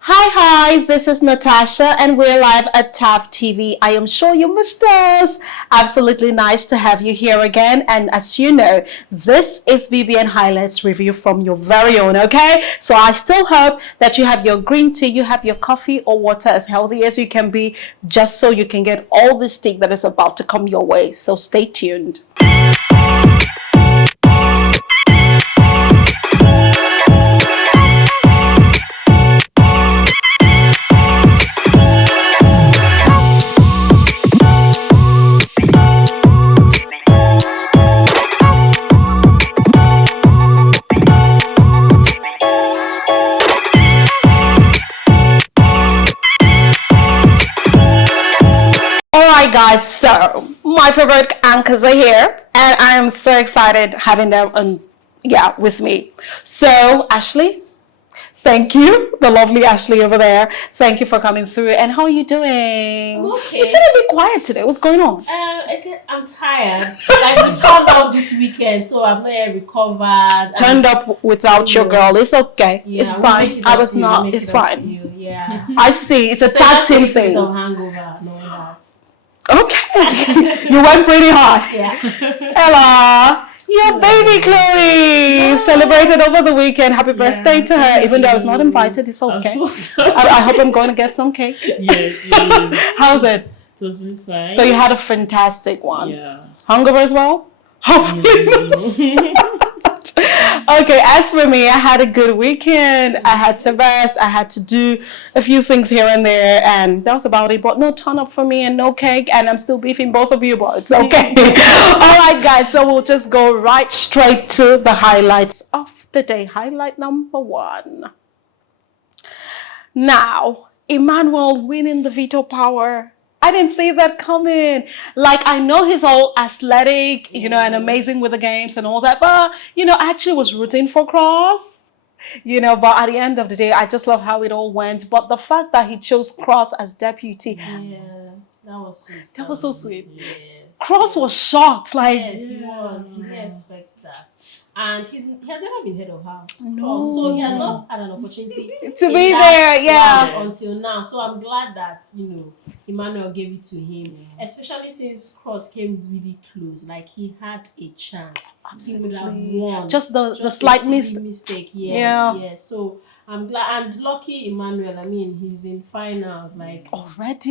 Hi, this is Natasha, and we're live at Thav TV. I am sure you missed us. Absolutely nice to have you here again. And as you know, this is BBN Highlights review from your very own, okay? So I still hope that you have your green tea, you have your coffee or water as healthy as you can be, just so you can get all this tea that is about to come your way. So stay tuned. Alright guys, so my favorite anchors are here and I am so excited having them with me. So Ashley, thank you, the lovely Ashley over there. Thank you for coming through. And how are you doing? Okay. You seem a bit quiet today. What's going on? I'm tired. Like we turned out this weekend, so I'm not yet recovered. Turned up without your girl. It's okay. Yeah, it's fine. I was not. It's fine. Yeah. I see. It's a tag team thing. Of hangover, knowing that. Okay. You went pretty hard. Yeah. Ella, your baby Chloe celebrated over the weekend. Happy birthday to her. Even though I was not invited, it's okay. I hope I'm going to get some cake. Yes. How's it? It was really fine. So you had a fantastic one. Yeah. Hungover as well? Hopefully not. Okay, as for me, I had a good weekend. I had to rest. I had to do a few things here and there, and that was about it. But no turn up for me and no cake, and I'm still beefing both of you, but it's okay. All right, guys, so we'll just go right straight to the highlights of the day. Highlight number 1. Now, Emmanuel winning the veto power. I didn't see that coming. Like, I know he's all athletic, and amazing with the games and all that. But, I actually was rooting for Cross, but at the end of the day, I just love how it all went. But the fact that he chose Cross as deputy. Yeah, that was sweet. That was so sweet. Yes. Cross was shocked. Like, yes, he was. He didn't expect that. And he has never been head of house. No. So he has not had an opportunity to be there, yeah. until now. So I'm glad that, Emmanuel gave it to him. Especially since Cross came really close. Like he had a chance. Absolutely. He would have won. Just the slight mistake. Yeah. Yes. So I'm glad and lucky Emmanuel. I mean, he's in finals. Like already.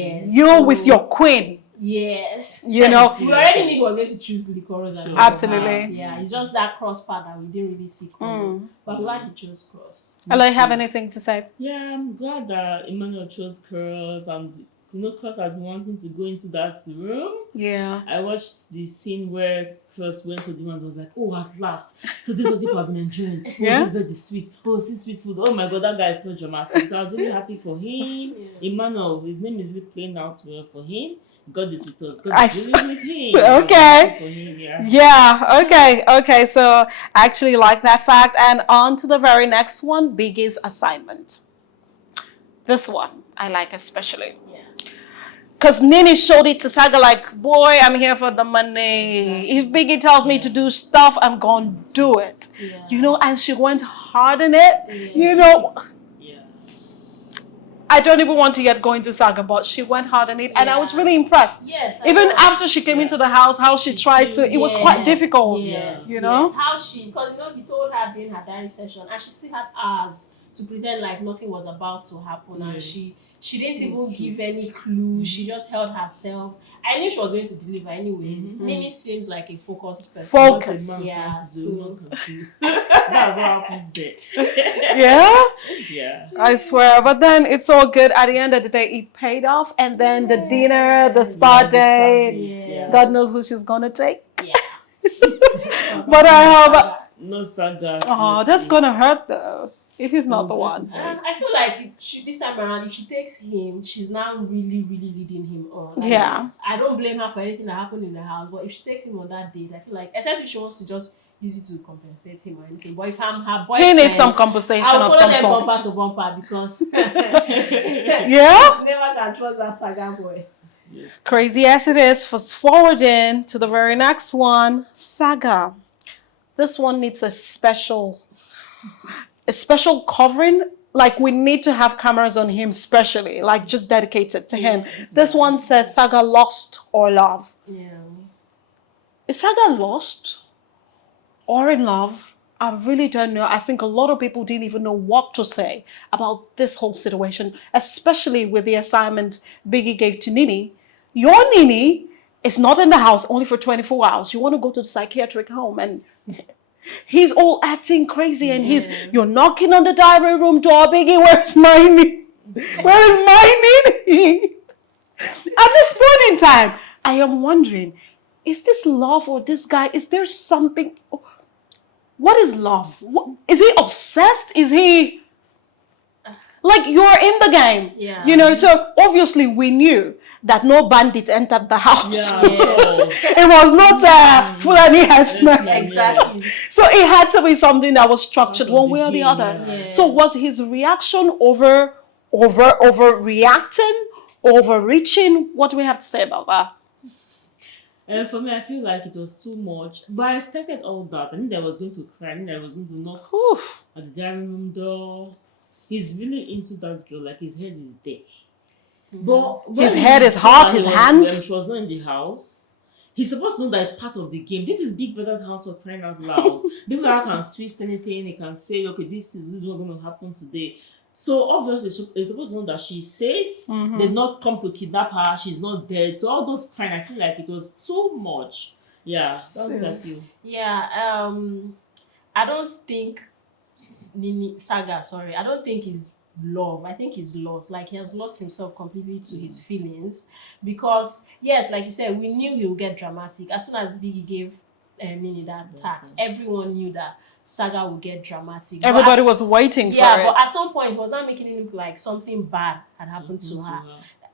Yes. You with your queen. Yes. We already knew he was going to choose Licorice. Absolutely. Yeah, it's just that Cross part that we didn't really see coming. But I'm glad he chose Cross. Ella, you have anything to say? Yeah, I'm glad that Emmanuel chose Cross, and Cross has been wanting to go into that room. Yeah. I watched the scene where Cross went to the room and was like, "Oh, at last! So this is what people have been enjoying. Oh, Yeah. this bed is sweet. Oh, see sweet food. Oh my God, that guy is so dramatic." So I was really happy for him. Yeah. Emmanuel, his name is really playing out well for him. God is with us. God is really with him. Okay. For him, Yeah. Okay. So I actually like that fact. And on to the very next one, Biggies assignment. This one I like especially. Yeah. Because Nini showed it to Saga like, boy, I'm here for the money. If Biggie tells me to do stuff, I'm going to do it. Yeah. And she went hard in it. Yes. Yeah. I don't even want to get going to Saga, but she went hard on it, and I was really impressed. Yes. Even after she came into the house, how she tried to, it was quite difficult, Yes. you know? Yes. How because he told her during her diary session, and she still had hours to pretend like nothing was about to happen, and she didn't even give any clue. She just held herself. I knew she was going to deliver anyway. Nini seems like a focused person. Focus. Yeah. So. That's what happened there. Yeah? Yeah. I swear. But then it's all good. At the end of the day, it paid off. And then the dinner, the spa day. Yeah. God knows who she's going to take. Yeah. But I hope... Not Saga. Oh, that's going to hurt though. If he's not the one. I feel like this time around, if she takes him, she's now really, really leading him on. Like, Yeah. I don't blame her for anything that happened in the house, but if she takes him on that date, I feel like, except if she wants to just use it to compensate him or anything. But if I'm her boyfriend, He needs some compensation of some I'll follow them sort. bumper to bumper because Yeah? never can trust that Saga boy. Yes. Crazy as it is, fast forwarding to the very next one, Saga. This one needs a special covering like we need to have cameras on him, specially, like just dedicated to him. This one says Saga lost or love. Yeah. Is Saga lost or in love? I really don't know. I think a lot of people didn't even know what to say about this whole situation, especially with the assignment Biggie gave to Nini. Your Nini is not in the house only for 24 hours. You want to go to the psychiatric home, and he's all acting crazy, and you're knocking on the diary room door, Biggie, where's my Nini? Where is my Nini? At this point in time, I am wondering, is this love, or this guy, is there something? What is love? Is he obsessed? Is he like, you're in the game? Yeah. You know, so obviously we knew that no bandit entered the house. Yeah. It was not Fulani herdsmen. Exactly. So it had to be something that was structured one way or the other. Yeah. So was his reaction overreacting, overreaching? What do we have to say about that? And for me, I feel like it was too much. But I expected all that. I knew that I was going to cry. I knew that I was going to knock Oof. at the dining room door. He's really into that girl. Like, his head is there. But His head, his heart, his hand. She was not in the house. He's supposed to know that it's part of the game. This is Big Brother's house, for crying out loud. Big Brother can twist anything. He can say, okay, this is what's going to happen today. So obviously, he's supposed to know that she's safe. They did not come to kidnap her. She's not dead. So all those crying, I feel like it was too much. Yeah, that's what I feel. Yeah, I don't think Saga, I don't think he's love. I think he's lost. Like, he has lost himself completely to his feelings, because yes, like you said, we knew he would get dramatic. As soon as Biggie gave Nini that tax, everyone knew that Saga would get dramatic. Everybody was waiting for it. Yeah, but at some point, he was not making it look like something bad had happened to her.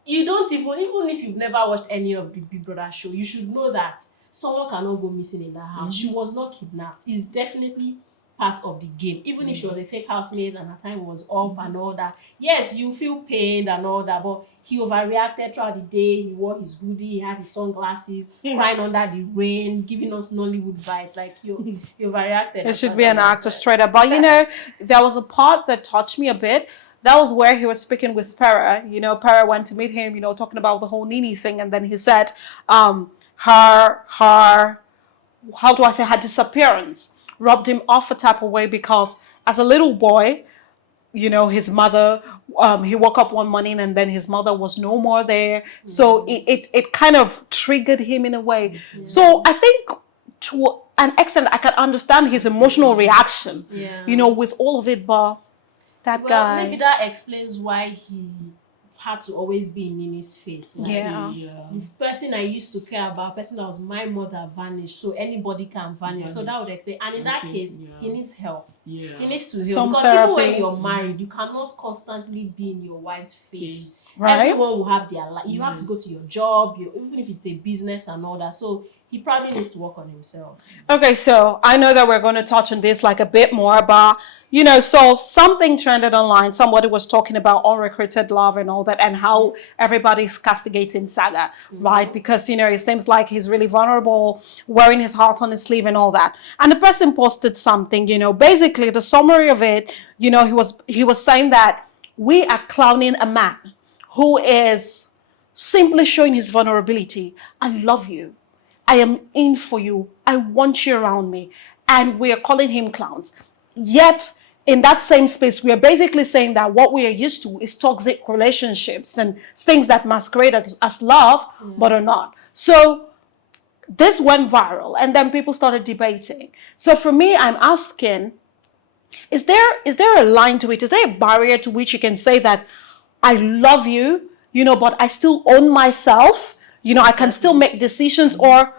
You don't even if you've never watched any of the Big Brother show, you should know that someone cannot go missing in that house. She was not kidnapped. It's definitely part of the game. Even if she was a fake housemaid and her time was up and all that, yes, you feel pained and all that, but he overreacted throughout the day. He wore his hoodie, he had his sunglasses, crying under the rain, giving us Nollywood vibes. Like, he overreacted. It should be an actor straight up. But you know, there was a part that touched me a bit. That was where he was speaking with Pera. You know, Pera went to meet him, you know, talking about the whole Nini thing, and then he said, her how do I say, her disappearance rubbed him off a type of way, because as a little boy, you know, his mother, he woke up one morning and then his mother was no more there. So it kind of triggered him in a way. So I think to an extent I can understand his emotional reaction, you know, with all of it, but that guy. Maybe that explains why he had to always be in Nini's face. Like, the person I used to care about, person that was my mother, vanished, so anybody can vanish. So that would explain. And in that case, he needs help. He needs to heal. Because even when you're married, you cannot constantly be in your wife's face. Right? Everyone will have their life. You have to go to your job, even if it's a business and all that. So he probably needs to work on himself. Okay, so I know that we're going to touch on this like a bit more, but you know, so something trended online. Somebody was talking about unrequited love and all that, and how everybody's castigating Saga, right? Because, you know, it seems like he's really vulnerable, wearing his heart on his sleeve and all that. And the person posted something, you know, basically the summary of it, you know, he was saying that we are clowning a man who is simply showing his vulnerability. I love you. I am in for you. I want you around me. And we are calling him clowns. Yet, in that same space, we are basically saying that what we are used to is toxic relationships and things that masquerade as love, but are not. So this went viral, and then people started debating. So for me, I'm asking, is there a line to it? Is there a barrier to which you can say that I love you, you know, but I still own myself? You know, I can still make decisions, or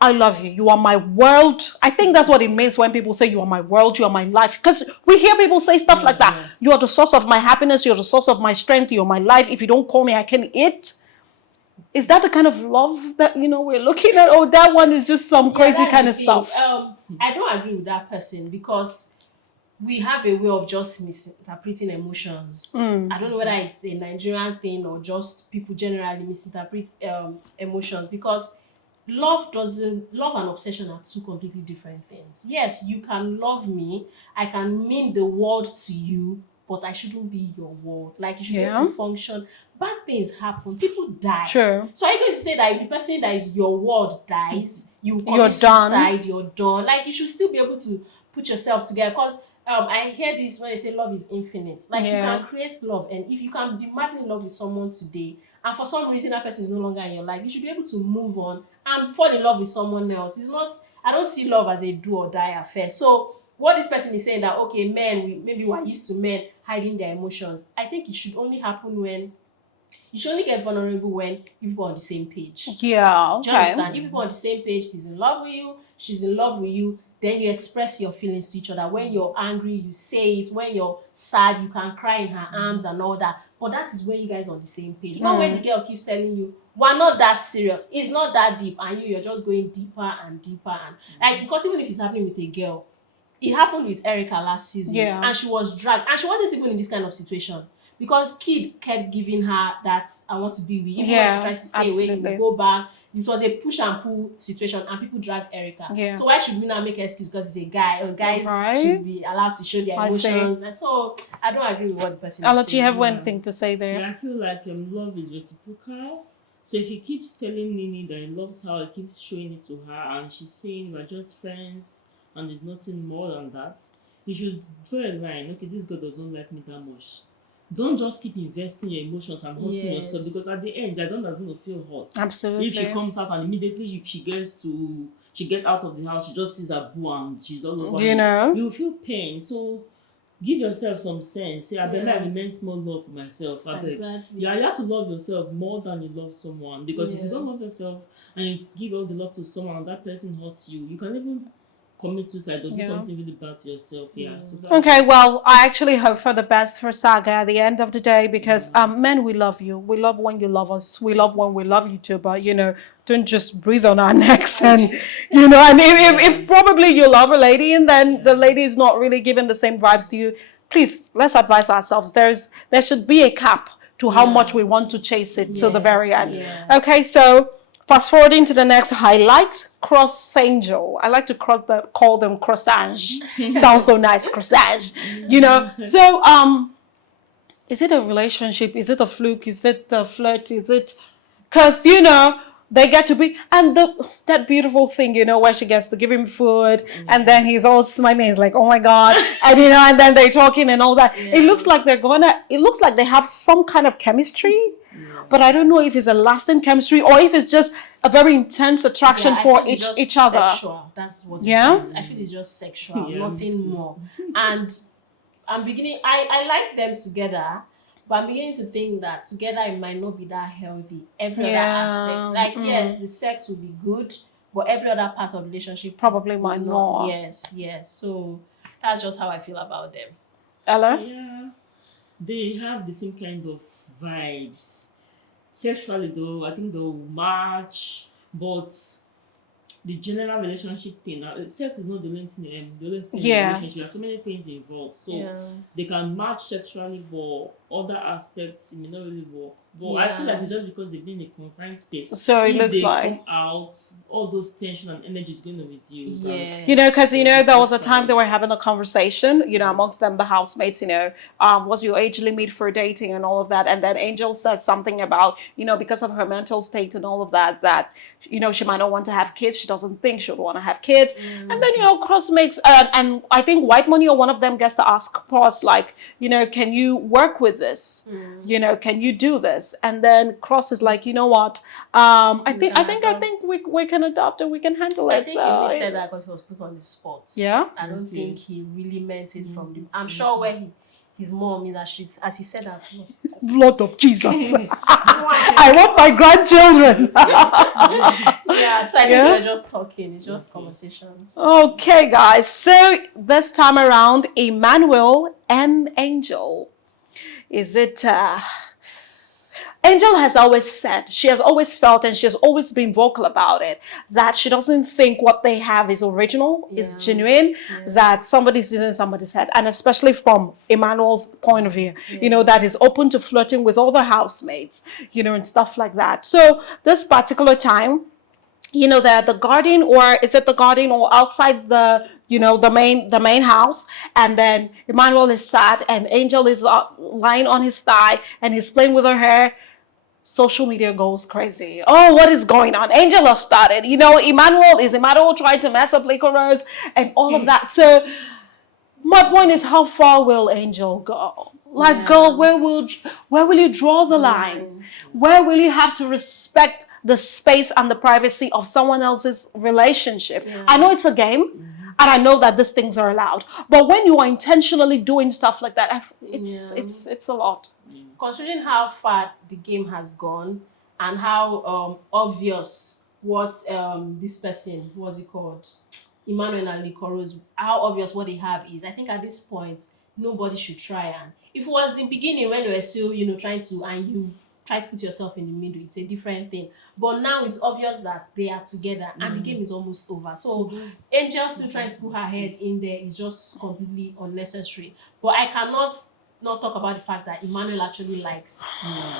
I love you. You are my world. I think that's what it means when people say you are my world, you are my life. Because we hear people say stuff like that. You are the source of my happiness. You're the source of my strength. You're my life. If you don't call me, I can't eat. Is that the kind of love that, you know, we're looking at? Or that one is just some crazy kind of stuff? I don't agree with that person, because we have a way of just misinterpreting emotions. I don't know whether it's a Nigerian thing or just people generally misinterpret emotions, because love and obsession are two completely different things. Yes, you can love me. I can mean the world to you, but I shouldn't be your world. Like, you should be able to function. Bad things happen. People die. True. So are you going to say that if the person that is your world dies, you commit You're done. suicide, you're done? Like, you should still be able to put yourself together. Because I hear this when they say love is infinite. Like, you can create love. And if you can be madly in love with someone today, and for some reason that person is no longer in your life, you should be able to move on and fall in love with someone else. It's not, I don't see love as a do or die affair. So what this person is saying that, okay, men, maybe we're used to men hiding their emotions. I think it should only happen when, you should only get vulnerable when people are on the same page. Yeah, okay. Do you understand? If people are on the same page, he's in love with you, she's in love with you, then you express your feelings to each other. When you're angry, you say it. When you're sad, you can cry in her arms and all that. But that is when you guys are on the same page. Not when the girl keeps telling you, we're not that serious. It's not that deep. And you're just going deeper and deeper. And like, because even if it's happening with a girl, it happened with Erica last season. Yeah. And she was dragged. And she wasn't even in this kind of situation. Because Kid kept giving her that, I want to be with you. Even when she tried to stay away, you go back. It was a push and pull situation, and people dragged Erica. Yeah. So why should we now make an excuse because he's a guy? Or guys should be allowed to show their emotions. And so I don't agree with what the person is saying. Do you have one thing to say there? Yeah, I feel like love is reciprocal. So if he keeps telling Nini that he loves her, he keeps showing it to her, and she's saying we're just friends and there's nothing more than that, he should draw a line. Okay, this girl doesn't like me that much. Don't just keep investing your emotions and hurting yourself, because at the end, I don't know going to feel hurt. Absolutely. If she comes out and immediately she gets out of the house, she just sees her boo and she's all over. You will feel pain. So give yourself some sense. Say, I better have immense more love for myself. Exactly. You have to love yourself more than you love someone, because if you don't love yourself and you give all the love to someone and that person hurts you, you can even commit suicide or do something really bad to yourself. So okay, well, I actually hope for the best for Saga at the end of the day, because men, we love you. We love when you love us. We love when we love you too, but don't just breathe on our necks. And and if probably you love a lady and then the lady is not really giving the same vibes to you, please, let's advise ourselves. There should be a cap to how much we want to chase it to the very end. Okay, so fast forwarding to the next highlight, Crossange. I like to call them Crossange. Sounds so nice, Crossange. So is it a relationship? Is it a fluke? Is it a flirt? Is it, because they get to be, and that beautiful thing, where she gets to give him food, and then he's all smiling. He's like, oh my God, and and then they're talking and all that. It looks like they have some kind of chemistry. But I don't know if it's a lasting chemistry or if it's just a very intense attraction for each other. Sexual. That's what it is. I feel it's just sexual, nothing more. And I'm beginning, I like them together, but I'm beginning to think that together it might not be that healthy. Every other aspect. Like, yes, the sex will be good, but every other part of the relationship probably might not. Yes. So that's just how I feel about them. Ella? Yeah. They have the same kind of vibes. Sexually though, I think they'll match, but the general relationship thing, sex is not the only thing, in the relationship. There are so many things involved. So they can match sexually, but other aspects it may not really work. But I feel like it's just because they've been in a confined space. So it looks like come out, all those tension and energy is going to reduce. Because there was a time they were having a conversation, amongst them, the housemates, what's your age limit for dating and all of that. And then Angel said something about, because of her mental state and all of that, she might not want to have kids. She doesn't think she would want to have kids. And then, Cross makes, and I think White Money or one of them gets to ask Cross, like, can you work with this? Can you do this? And then Cross is like, you know what? I think we can adopt it. We can handle it. I think he only said that because he was put on the spot. Yeah. I don't think he really meant it from the. I'm sure where his mom is, as he said that. Blood of Jesus. I want my grandchildren. So I think we're just talking. It's just conversations. Okay, guys. So this time around, Emmanuel and Angel. Is it Angel has always said, she has always felt, and she has always been vocal about it, that she doesn't think what they have is original, is genuine, that somebody's using somebody's head, and especially from Emmanuel's point of view, that is open to flirting with other housemates, and stuff like that. So this particular time, they're at the garden, or is it the garden or outside the main house, and then Emmanuel is sad and Angel is lying on his thigh and he's playing with her hair. Social media goes crazy. Oh, what is going on? Angel has started. Emmanuel trying to mess up Rose and all of that. So my point is, how far will Angel go? Like, girl, where will you draw the line? Where will you have to respect the space and the privacy of someone else's relationship? I know it's a game, and I know that these things are allowed. But when you are intentionally doing stuff like that, it's a lot. Considering how far the game has gone and how obvious what this person, what's it called, Emmanuel and Rose, how obvious what they have is, I think at this point nobody should try. And if it was the beginning when you were still trying to, and you try to put yourself in the middle, it's a different thing. But now it's obvious that they are together and the game is almost over. So Angel still trying to put her head in there is just completely unnecessary. But I cannot not talk about the fact that Emmanuel actually likes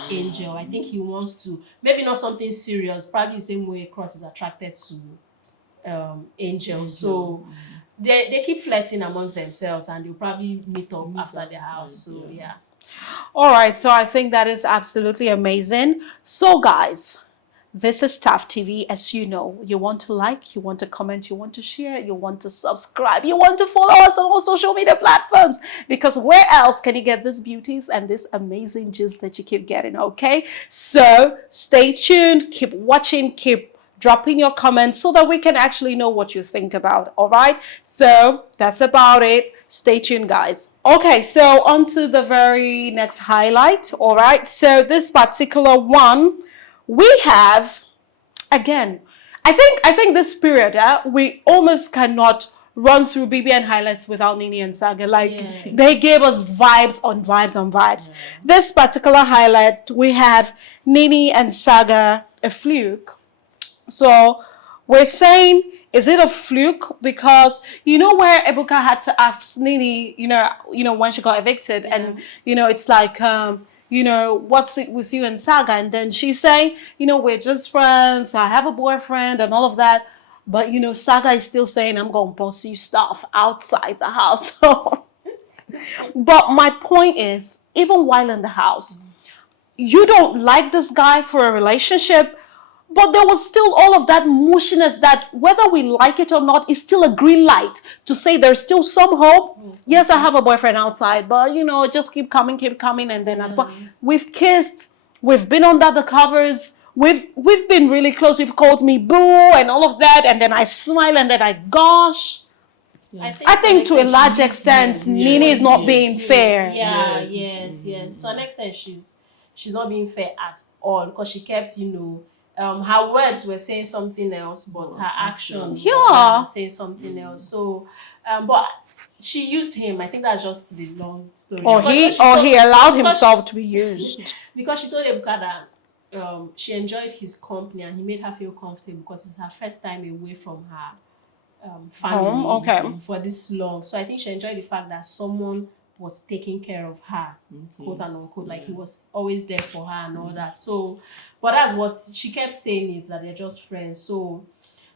Angel. I think he wants to, maybe not something serious, probably the same way Cross is attracted to Angel. So they keep flirting amongst themselves, and they'll probably meet up after their house. So yeah. All right, so I think that is absolutely amazing. So guys, this is Thav TV. As you know, you want to like, you want to comment, you want to share, you want to subscribe, you want to follow us on all social media platforms, because where else can you get these beauties and this amazing juice that you keep getting, okay? So stay tuned, keep watching, keep dropping your comments so that we can actually know what you think about, all right? So that's about it. Stay tuned, guys. Okay, so on to the very next highlight, all right? So this particular one, we have, again, I think this period, we almost cannot run through BBN highlights without Nini and Saga. Like, they gave us vibes on vibes on vibes. This particular highlight, we have Nini and Saga, a fluke. So we're saying, is it a fluke? Because where Ebuka had to ask Nini, when she got evicted, and it's like, what's it with you and Saga? And then she's saying, we're just friends, I have a boyfriend and all of that. But, Saga is still saying, I'm going to pursue stuff outside the house. But my point is, even while in the house, you don't like this guy for a relationship, but there was still all of that mushiness that, whether we like it or not, is still a green light to say there's still some hope. Yes, I have a boyfriend outside, but just keep coming, and then we've kissed, we've been under the covers, we've been really close. You've called me boo and all of that, and then I smile and then I gosh. I think to a large extent, Nini is not being fair. Yes. To an extent, she's not being fair at all, because she kept, her words were saying something else, but her actions were saying something else. So, but she used him. I think that's just the long story. Or he allowed himself to be used. Because she told Ebuka that she enjoyed his company and he made her feel comfortable, because it's her first time away from her family for this long. So I think she enjoyed the fact that someone was taking care of her, quote and unquote, like he was always there for her and all that. So, but that's what she kept saying, is that they're just friends. So,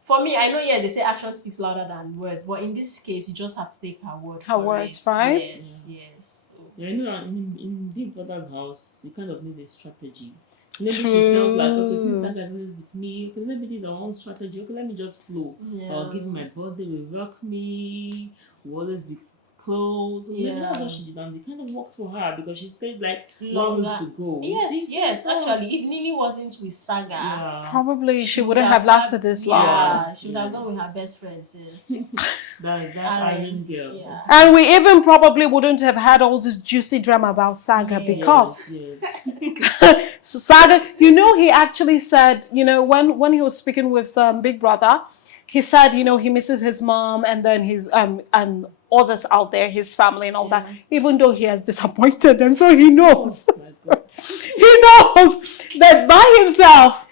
for me, I know, yes, they say action speaks louder than words, but in this case, you just have to take her word. Her words, right? Yes. So. In Big Brother's house, you kind of need a strategy. So maybe she felt like, okay, since Saga is with me, okay, maybe this is our own strategy. Okay, let me just flow. I'll give you my birthday, will rock me, will always be close. Maybe that's what she did, and it kind of worked for her, because she stayed like longer to go. Yes. Actually, if Nini wasn't with Saga, probably she wouldn't have lasted this long. Yeah, she would have gone with her best friend, sis. that Irene girl. Yeah. And we even probably wouldn't have had all this juicy drama about Saga, because so Saga, he actually said, when he was speaking with Big Brother, he said, he misses his mom, and then his and others out there, his family and all that, even though he has disappointed them. So he knows. He knows that by himself,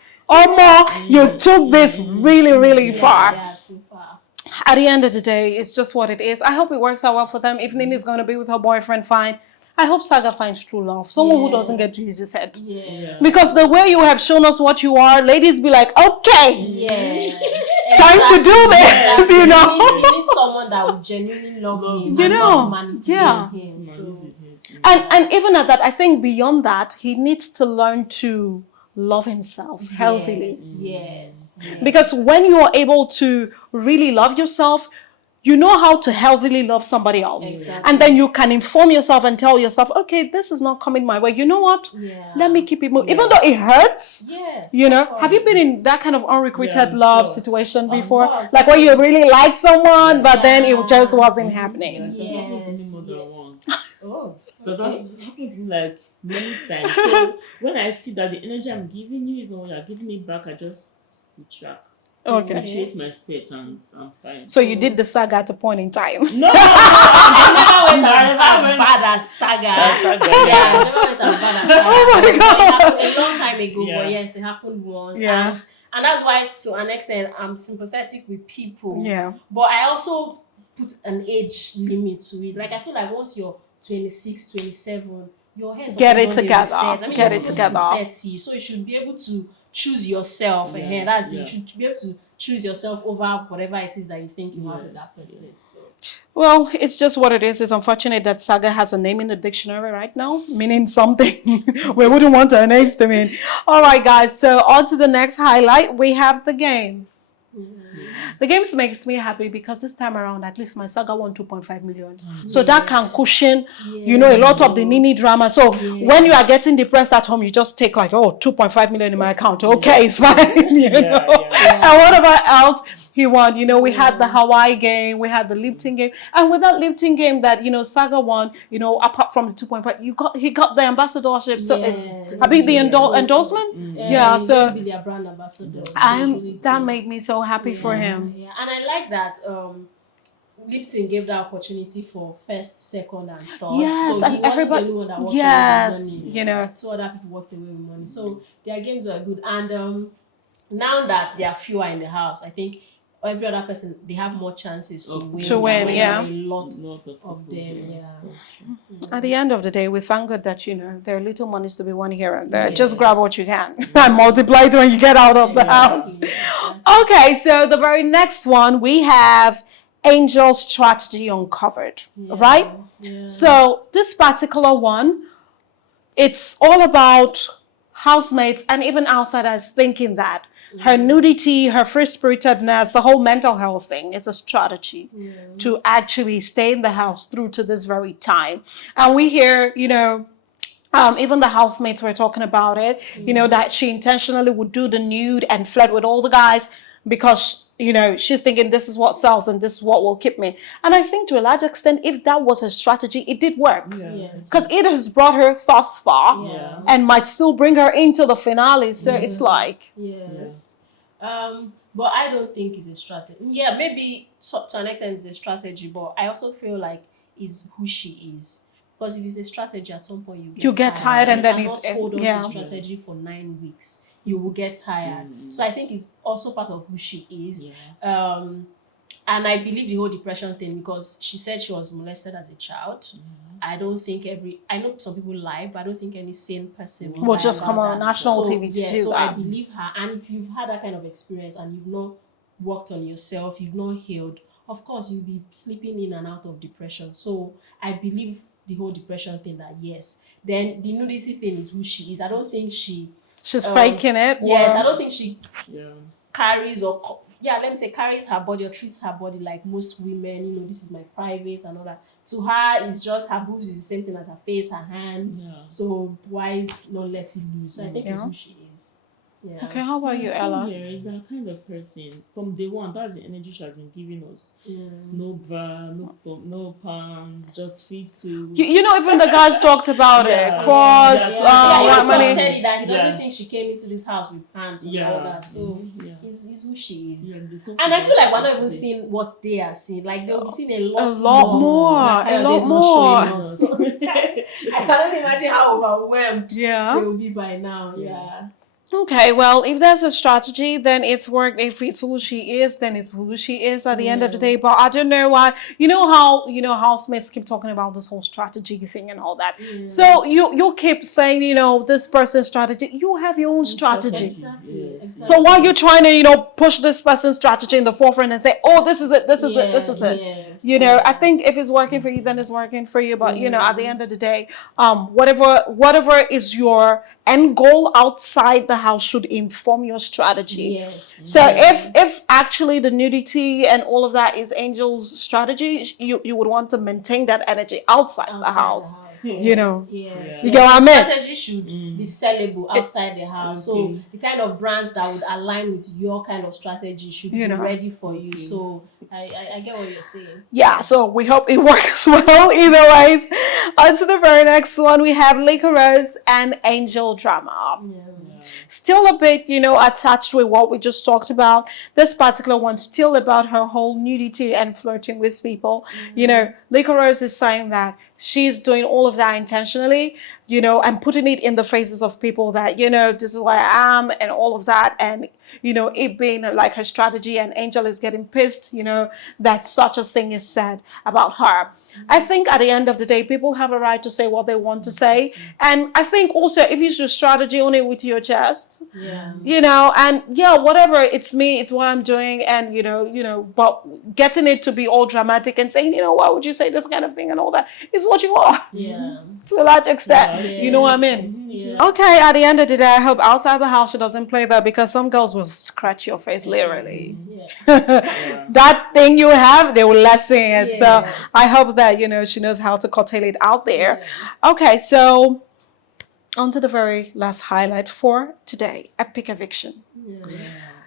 you took this really, really far. Yeah, too far. At the end of the day, it's just what it is. I hope it works out well for them. If Nini's going to be with her boyfriend, fine. I hope Saga finds true love. Someone who Yes. doesn't get to use his head. Yeah. Because the way you have shown us what you are, ladies be like, okay, Yeah. time to do this, Exactly. you know. He needs someone that will genuinely love him. You and know, not manipulate yeah. him. So. And even at that, I think beyond that, he needs to learn to love himself healthily. Yes. Because when you are able to really love yourself, you know how to healthily love somebody else. Exactly. And then you can inform yourself and tell yourself, okay, this is not coming my way. You know what? Yeah. Let me keep it moving. Even though it hurts. Yes. You know, of course. have you been in that kind of unrequited love situation Of before? course. Like where you really like someone, but then it Yeah. just wasn't happening. Yeah, it happened to me Yes. more than once. Oh. Because that Okay. happened to me like many times. So when I see that the energy I'm giving you is not what you're giving me back, I just retract. Okay. Retrace my steps and I'm fine. So you did the saga at a point in time. No! I never went I as went- bad as Saga. Saga. Yeah, I never went as bad as Saga. Oh my It God. happened a long time ago, Yeah. but yes, it happened once. Yeah. And that's why, to an extent, I'm sympathetic with people. Yeah. But I also put an age limit to it. Like, I feel like once you're 26, 27, your hair is Get already it done the together. reset. I mean, Get you're it close to together. 30, so you should be able to choose yourself. Yeah, And that's it. yeah. You should be able to choose yourself over whatever it is that you think you have with that Yes, person. So. Well, it's just what it is. It's unfortunate that Saga has a name in the dictionary right now, meaning something we wouldn't want our names to mean. All right, guys. So on to the next highlight. We have the games. The games makes me happy because this time around, at least my Saga won 2.5 million. So that can cushion, you know, a lot of the Nini drama. So when you are getting depressed at home, you just take like, oh, 2.5 million in my account. Okay, it's fine. You know? And whatever else he won, you know, we had the Hawaii game, we had the Lipton game. And with that Lipton game that, you know, Saga won, you know, apart from the 2.5, he got the ambassadorship. So it's, I think the endorsement. Yeah, he's so going to be their brand ambassador. that made me so happy for him. Yeah, and I like that Lipton gave that opportunity for first, second, and third. Yes, so and he everybody- wasn't the only one that walked yes, away with money. you know. Like, two other people walked away with money. So their games were good. And now that there are fewer in the house, I think every other person, they have more chances to win. To win, There yeah. are a lot Not of them. Yeah. At the end of the day, we thank God that, you know, there are little monies to be won here and there. Yes. Just grab what you can and multiply it when you get out of the house. Okay, so the very next one, we have Angel Strategy Uncovered, right? Yeah. So this particular one, it's all about housemates and even outsiders thinking that her nudity, her free-spiritedness, the whole mental health thing is a strategy to actually stay in the house through to this very time. And we hear, you know, even the housemates were talking about it, you know, that she intentionally would do the nude and flirt with all the guys because, you know, she's thinking this is what sells and this is what will keep me. And I think to a large extent, if that was her strategy, it did work. Yes. Because it has brought her thus far Yeah. and might still bring her into the finale. So it's like, Yes. But I don't think it's a strategy. Yeah, maybe to an extent it's a strategy, but I also feel like it's who she is. Because if it's a strategy, at some point You get tired and then you it- cannot hold on yeah. to a strategy for 9 weeks. You will get tired. So I think it's also part of who she is. And I believe the whole depression thing because she said she was molested as a child. I don't think I know some people lie, but I don't think any sane person will lie just about come on that. national TV to do so I that. believe her. And if you've had that kind of experience and you've not worked on yourself, you've not healed, of course you'll be slipping in and out of depression. So I believe the whole depression thing that yes. Then the nudity thing is who she is. I don't think She's faking it. yes, or- I don't think she Yeah. carries let me say carries her body or treats her body like most women, you know, this is my private and all that. To her, it's just her boobs is the same thing as her face, her hands. Yeah. So why not let it loose? So I think it's who she is. Yeah. Okay, how about you, Ella? Here is that kind of person from day one. That's the energy she has been giving us. No bra, no pump, no pants, just feet to. You know, even the guys talked about Yeah. it. Cross, Yeah. what he money. said it that he doesn't Yeah. think she came into this house with pants and all that. So Yeah. he's who she is. Yeah, they talk And I feel like we're about not even it. seeing what they are seeing. Like they'll be seeing a A lot lot more, that a lot Kayode's not showing more. us. So, I cannot imagine how overwhelmed Yeah. they will be by now. Yeah. Okay, well, if there's a strategy, then it's worked. If it's who she is, then it's who she is at the end of the day. But I don't know why. Housemates keep talking about this whole strategy thing and all that. So you keep saying, this person's strategy. You have your own strategy. Exactly. So while you're trying to, push this person's strategy in the forefront and say, oh, this is it, this is it, this is it. Yes. I think if it's working for you, then it's working for you. But at the end of the day, whatever is your end goal outside the house should inform your strategy. Yes. So if actually the nudity and all of that is Angel's strategy, you would want to maintain that energy outside the house. Yes. You get what I mean? Strategy should be sellable outside the house. So the kind of brands that would align with your kind of strategy should be ready for you. So I get what you're saying. Yeah, so we hope it works well either ways. On to the very next one, we have Lika Rose and Angel drama. Still a bit, attached with what we just talked about. This particular one still about her whole nudity and flirting with people. Lika Rose is saying that she's doing all of that intentionally, and putting it in the faces of people that, this is where I am and all of that. And, it being like her strategy, and Angel is getting pissed, that such a thing is said about her. I think at the end of the day, people have a right to say what they want to say. And I think also if it's your strategy, own it with your chest. Whatever, it's me, it's what I'm doing. And, but getting it to be all dramatic and saying, why would you say this kind of thing and all that is what you are. To a large extent. You know what I mean? Okay, at the end of the day, I hope outside the house she doesn't play that, because some girls will scratch your face literally. That thing you have, they will lessen it. So I hope that, she knows how to curtail it out there. Okay, so on to the very last highlight for today, epic eviction.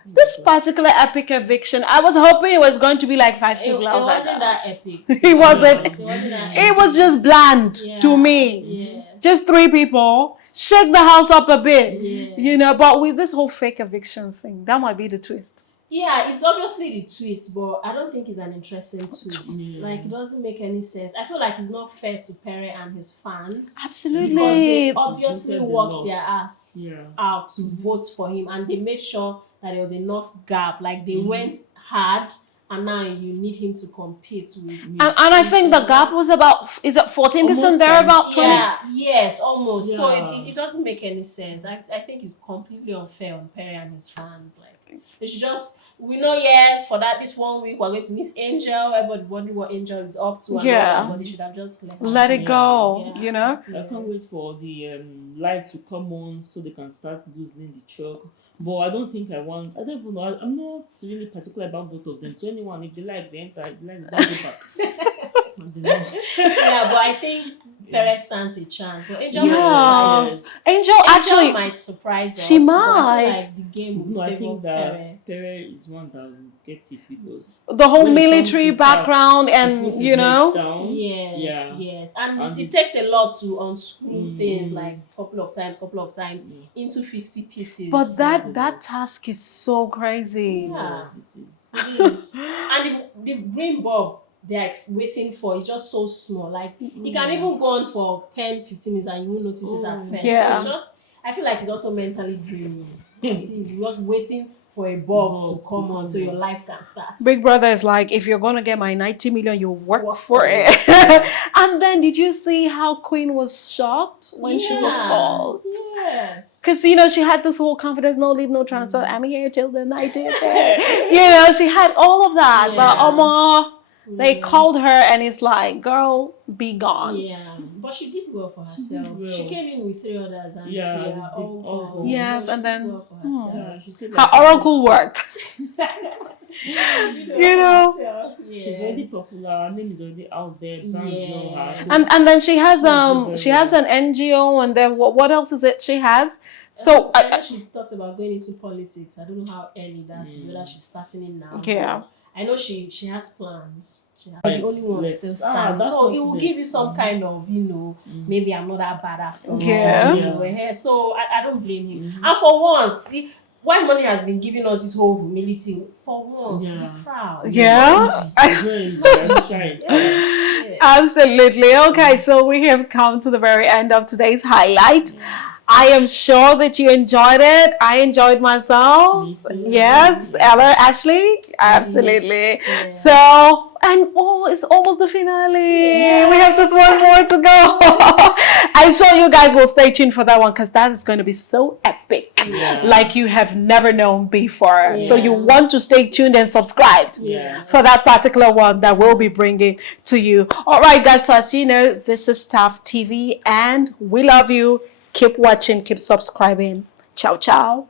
This particular epic eviction, I was hoping it was going to be like 5 people. It wasn't that epic. It wasn't. It was just bland to me. Just 3 people. Shake the house up a bit. But with this whole fake eviction thing, that might be the twist. Yeah, it's obviously the twist, but I don't think it's an interesting twist. Like, it doesn't make any sense. I feel like it's not fair to Perry and his fans. Absolutely. Because they obviously worked their ass out to vote for him, and they made sure that there was enough gap. Like, they went hard, and now you need him to compete with. And I think the gap was about, is it 14%? They're about 20. Yes, almost. So it doesn't make any sense. I think it's completely unfair on Perry and his fans. Like, they should just, we know, for this 1 week we're going to miss Angel. Everybody wondering what Angel is up to. But they should have just let it go. I can't wait for the lights to come on so they can start loosening the chalk. But I don't even know. I'm not really particular about both of them. So anyone, if they like, they enter. If they like, they go back. But I think Perez stands a chance. But Angel might surprise us. Angel actually might surprise us. She might. I feel like the game will I think favor that Perez is one that will get it, because the whole military background and Yes. And it takes a lot to unscrew things like couple of times into 50 pieces. But that task is so crazy. Yeah, it is. And the green bulb they're waiting for is just so small. Like, it can even go on for 10-15 minutes and you won't notice it at first. So I feel like it's also mentally draining. It's just waiting for a bulb to come on so your life can start. Big Brother is like, if you're going to get my 90 million, you work for it. And then did you see how Queen was shocked when she was called? Yes. Because, she had this whole confidence, no leave, no transfer. I'm here till the night. She had all of that. But they called her and it's like, girl, be gone. Yeah, but she did well for herself. She came in with 3 others and they are all gone. Yes, and then well for herself. She said her oracle worked. She's already popular. Her name is already out there. Brands know her. So and then she has an NGO, and then what else is it she has? So I know she talked about going into politics. I don't know how early that is, whether she's starting it now. Yeah. I know she has plans. But the only one still stands. So it will give you some kind of, maybe I'm not that bad after all. So I don't blame him. And for once, why money has been giving us this whole humility, for once, be proud. Absolutely. Okay, so we have come to the very end of today's highlight. I am sure that you enjoyed it. I enjoyed myself. Me too. Yes, Ella, Ashley, absolutely. Yeah. So, and it's almost the finale. Yeah. We have just one more to go. I'm sure you guys will stay tuned for that one because that is going to be so epic, Yes. like you have never known before. So you Yes. want to stay tuned and subscribed Yeah. for that particular one that we'll be bringing to you. All right, guys. So as you know, this is Thav TV, and we love you. Keep watching, keep subscribing. Ciao, ciao.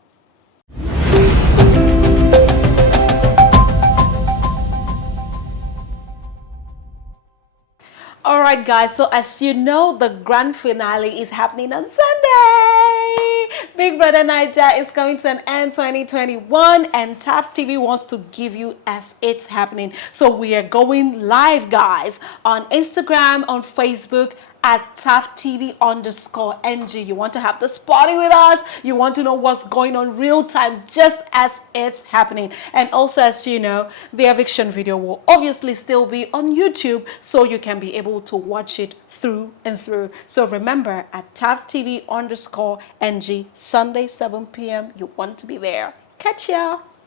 All right, guys. So as you know, the grand finale is happening on Sunday. Big Brother Niger is coming to an end 2021, and Thav TV wants to give you as it's happening. So we are going live, guys, on Instagram, on Facebook, at ThavTV_NG. You want to have this party with us? You want to know what's going on real time, just as it's happening. And also, as you know, the eviction video will obviously still be on YouTube, so you can be able to watch it through and through. So remember, at ThavTV_NG, Sunday 7 p.m. You want to be there. Catch ya.